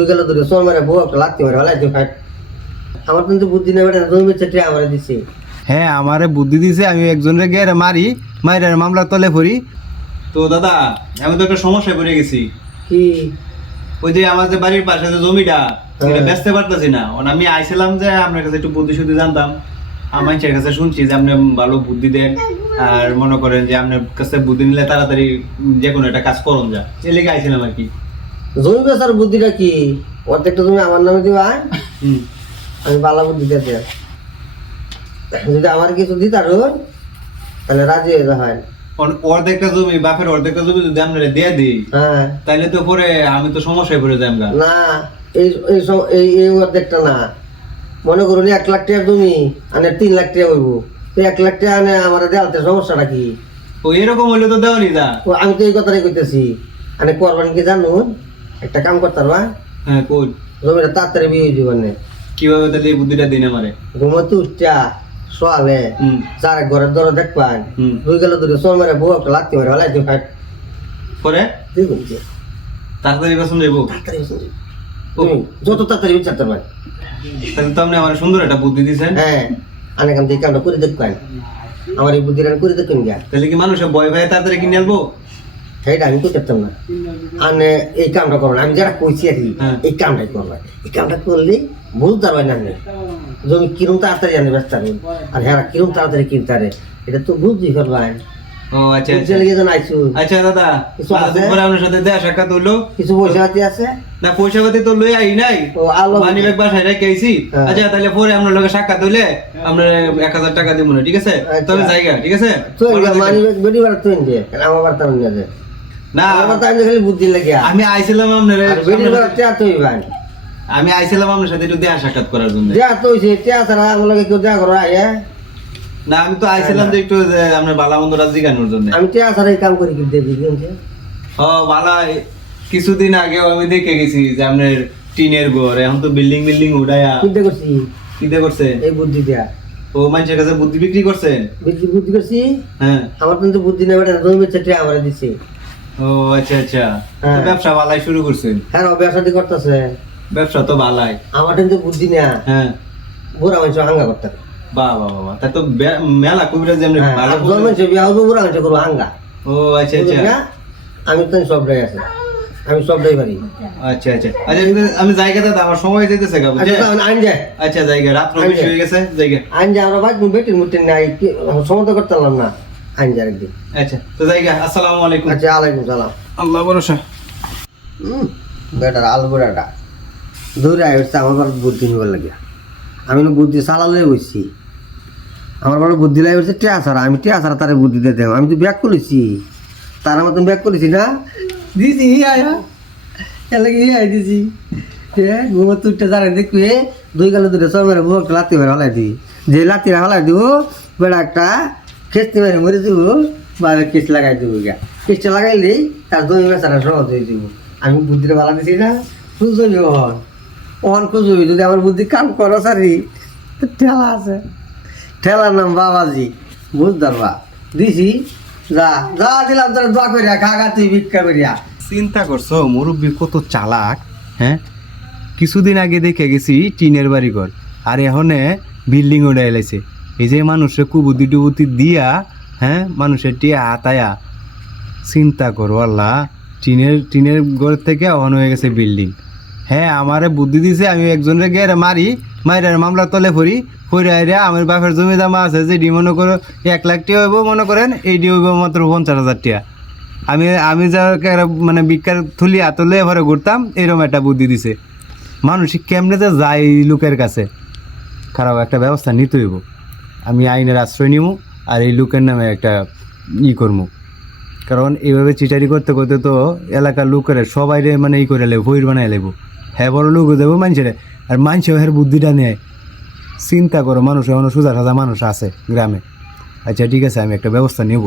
দুই গেল দূরে চোর মেরে বউ একটা লাগতে পারে হলে আমার কিন্তু বুদ্ধি নেই বেটা জমি বেচে আমার দিছে। হ্যাঁ আমারে বুদ্ধি দিছে, আমি একজনের গিয়ে মারি মাইরার মামলা তলে পড়ি। তো দাদা আমি তো একটা সমস্যায় পড়ে গেছি। কি? ওই যে আমাদের বাড়ির পাশে যে জমিটা এটা বেচতে পারতেছি না। আমি আইছিলাম যে আপনার কাছে একটু বুদ্ধি শুদ্ধি জানতাম। আমার কাছে শুনছি যে আপনি ভালো বুদ্ধি দেন, আর মনে করেন যে আপনার কাছে বুদ্ধি নিলে তাড়াতাড়ি যে কোনো একটা কাজ করুন যা, এই লেগে আইছিলাম আর কি। জমি বেচার বুদ্ধিটা কি? অর্ধেকটা তুমি আমার নামে দিবা, আমি বালা বুদ্ধি দিতে। যদি আমার কিছু দিতার তাহলে রাজি হয়ে হয়। অর্ধেকটা জমি বাপের অর্ধেকটা জমি যদি আপনারা দিয়ে দিই, হ্যাঁ তাহলে তো পরে আমি তো সমস্যায় পড়ে যাই। না এই এই অর্ধেকটা না, মনে করুন 1 লাখ টাকা জমি আনে 3 লাখ টাকা হইব, তো 1 লাখ টাকা আনে আমার দেওয়াতে সমস্যাটা কি? ও এরকম হইলে তো দেওয়া নি যা। আমি তো এই কথাটাই কইতেছি, আনে করবেন কি জানুন, একটা কাম করতে পারবা, হ্যাঁ কই জমিটা তাড়াতাড়ি বিয়ে হয়ে যাবেন। কিভাবে তাহলে এই বুদ্ধিটা দিন আমারে? ঘুমোতে উঠটা সোয়ালে যার ঘরের দর দেখবেন, দুই গেল দূরে চোর মেরে বউ একটা লাগতে পারে হলে পরে দেখুন যে তাড়াতাড়ি বেসন যাইবো। তাড়াতাড়ি তুমি যত তাড়াতাড়ি বিচারতে পারেন। তাহলে তো আপনি আমার সুন্দর একটা বুদ্ধি দিয়েছেন। হ্যাঁ অনেক আমি এই কামটা করে দেখবেন, আমার এই বুদ্ধিটা করে দেখবেন গা। তাহলে কি মানুষের ভয় ভয়ে তাড়াতাড়ি কিনে আনবো? সেইটা আমি করতে পারতাম না। আনে এই কামটা করবেন, আমি যারা কইছি আর কি এই কামটাই করবেন। এই কামটা করলে বুঝতে পারবেন না আপনি জমি কিরম তাড়াতাড়ি আনে ব্যস্ত পারবেন, আর হ্যাঁ কিরম তাড়াতাড়ি কিনতে পারে এটা তো বুঝতে পারবেন। ও আচ্ছা আচ্ছা লেগে যেন আইসু। আচ্ছা দাদা কিছু আছে? পরে আপনার সাথে দেখা সাক্ষাৎ হইলো। কিছু পয়সা পাতি আছে না পয়সা পাতি তো লই আই নাই, ও আলো মানি ব্যাগ বাসায় রেখে আইছি। হ্যাঁ। আচ্ছা তাহলে পরে আপনার লগে সাক্ষাৎ হইলে আপনার 1000 টাকা দিব না, ঠিক আছে? তবে জায়গা ঠিক আছে। তো মানি ব্যাগ বেডি বার তো ইন্দে আমার বার্তা নিয়ে যায় না আমার টাইম খালি বুদ্ধি লাগে। আমি আইছিলাম আপনার আর বেডি বার তে তুই ভাই, আমি আইছিলাম আপনার সাথে একটু দেখা সাক্ষাৎ করার জন্য। যা তো হইছে তে তারা আমার কেউ যা করো আয়া। না আমি তো আইছিলাম যে একটু যে আপনার বালা মন্দ রাজ জিগানোর জন্য। আমি তে আসার কাম করি কি দেবি কিন্তু ও বালা কিছুদিন আগেও আমি দেখে গেছি যে আপনার টিনের ঘর, এখন তো বিল্ডিং বিল্ডিং উড়ায়া চিন্তা করছি কিতে করছে এই বুদ্ধি দিয়া। ও মানুষের কাছে বুদ্ধি বিক্রি করছেন? বুদ্ধি বুদ্ধি করছি, হ্যাঁ। আমার কিন্তু বুদ্ধি নেই বেটা জমি বেচে আমার দিছে। ও আচ্ছা আচ্ছা, হ্যাঁ। তো ব্যবসা বালাই শুরু করছেন? হ্যাঁ ব্যবসা দি করতেছে। ব্যবসা তো বালাই। আমার কিন্তু বুদ্ধি না, হ্যাঁ বুড়া মানুষ হাঙ্গা করতে। বাহ বাহ বাহ, তা তো মেলা কবিরাজ যে আপনি ভালো জন্ম মানুষ বিয়া হবো বুড়া মানুষ করবো হাঙ্গা। ও আচ্ছা আচ্ছা আমি তো সবটাই আছে, আমি সবটাই পারি। আচ্ছা আচ্ছা আচ্ছা কিন্তু আমি জায়গাতে আমার সময় যেতেছে গা বুঝছেন? আইন যায়, আচ্ছা জায়গা রাত বেশি হয়ে গেছে জায়গা। আইন যায় আমরা ভাই বেটির মুটি নাই সময় তো করতে পারলাম না। আইন যায় একদিন। আচ্ছা তো জায়গা আসসালামু আলাইকুম। আচ্ছা আলাইকুম সালাম। আল্লাহ ভরসা। বেটার আলু বুড়াটা দৌড়ে আসছে আমার বাড়ি বুদ্ধি নিবার লাগে। আমি বুদ্ধি চালালে বসছি, আমার বাড়ি বুদ্ধি লাগে বলছে টিয়া ছাড়া। আমি টিয়া ছাড়া তারা বুদ্ধি দিতে আমি তো ব্যাগ করেছি, তার মতন ব্যাগ করেছি না দিছি আয়া এলাকে আই দিছি। ঘুমো তুইটা যারা দেখবে দুই গালে দুটো সব মেরে বউ একটা লাত্তি মেরে হলাই দিই, যে লাত্তিরা হলাই দিব বেড়া একটা খেস্তি মেরে মরে দিব বা কেস লাগাই দেবো গা। কেসটা লাগাইলেই তার দই বেচারা সহজ হয়ে দিব। আমি বুদ্ধিটা ভালো দিছি না, খুঁজবি ওহন খুঁজবি যদি আমার বুদ্ধি কাম করো সারি ঠেলা আছে। ঠেলার নাম বাবাজি, বুঝদার বা দিছি যা যা দিলাম তোর দোয়া করিয়া খা খা তুই ভিক্ষা করিয়া। চিন্তা করছো মুরব্বী কত চালাক। হ্যাঁ কিছুদিন আগে দেখে গেছি টিনের বাড়ি ঘর, আর এখানে বিল্ডিং উঠে এলাইছে। এই যে মানুষের কুবুদ্ধি টুবুদ্ধি দিয়া, হ্যাঁ মানুষের টিয়া হাতায়া। চিন্তা করো আল্লাহ, টিনের টিনের ঘর থেকে অন হয়ে গেছে বিল্ডিং। হ্যাঁ আমারে বুদ্ধি দিছে, আমি একজনের গিয়ে মারি মাইরার মামলা তলে পড়ি পড়ে আইরা আমার বাপের জমি দামা আছে যেটি মনে করো 1 লাখ টাকা হইব, মনে করেন এইটি হইব মাত্র 50,000 টাকা। আমি যা মানে বিজ্ঞার থুলি আতলে এবারে ঘুরতাম, এরকম একটা বুদ্ধি দিছে। মানুষ কেমনে যে যায় লোকের কাছে, খারাপ একটা ব্যবস্থা নিতে হইব। আমি আইনের আশ্রয় নিব আর এই লোকের নামে একটা করবো, কারণ এইভাবে চিটারি করতে করতে তো এলাকার লোকের সবাই মানে করে লেব, ভৈর বানাই লেব। হ্যাঁ বড় লোক যাবো মানুষের, আর মানুষেও হ্যাঁ বুদ্ধিটা নেয়। চিন্তা করো মানুষ এখনো সোজা সাজা মানুষ আছে গ্রামে। আচ্ছা ঠিক আছে, আমি একটা ব্যবস্থা নেব।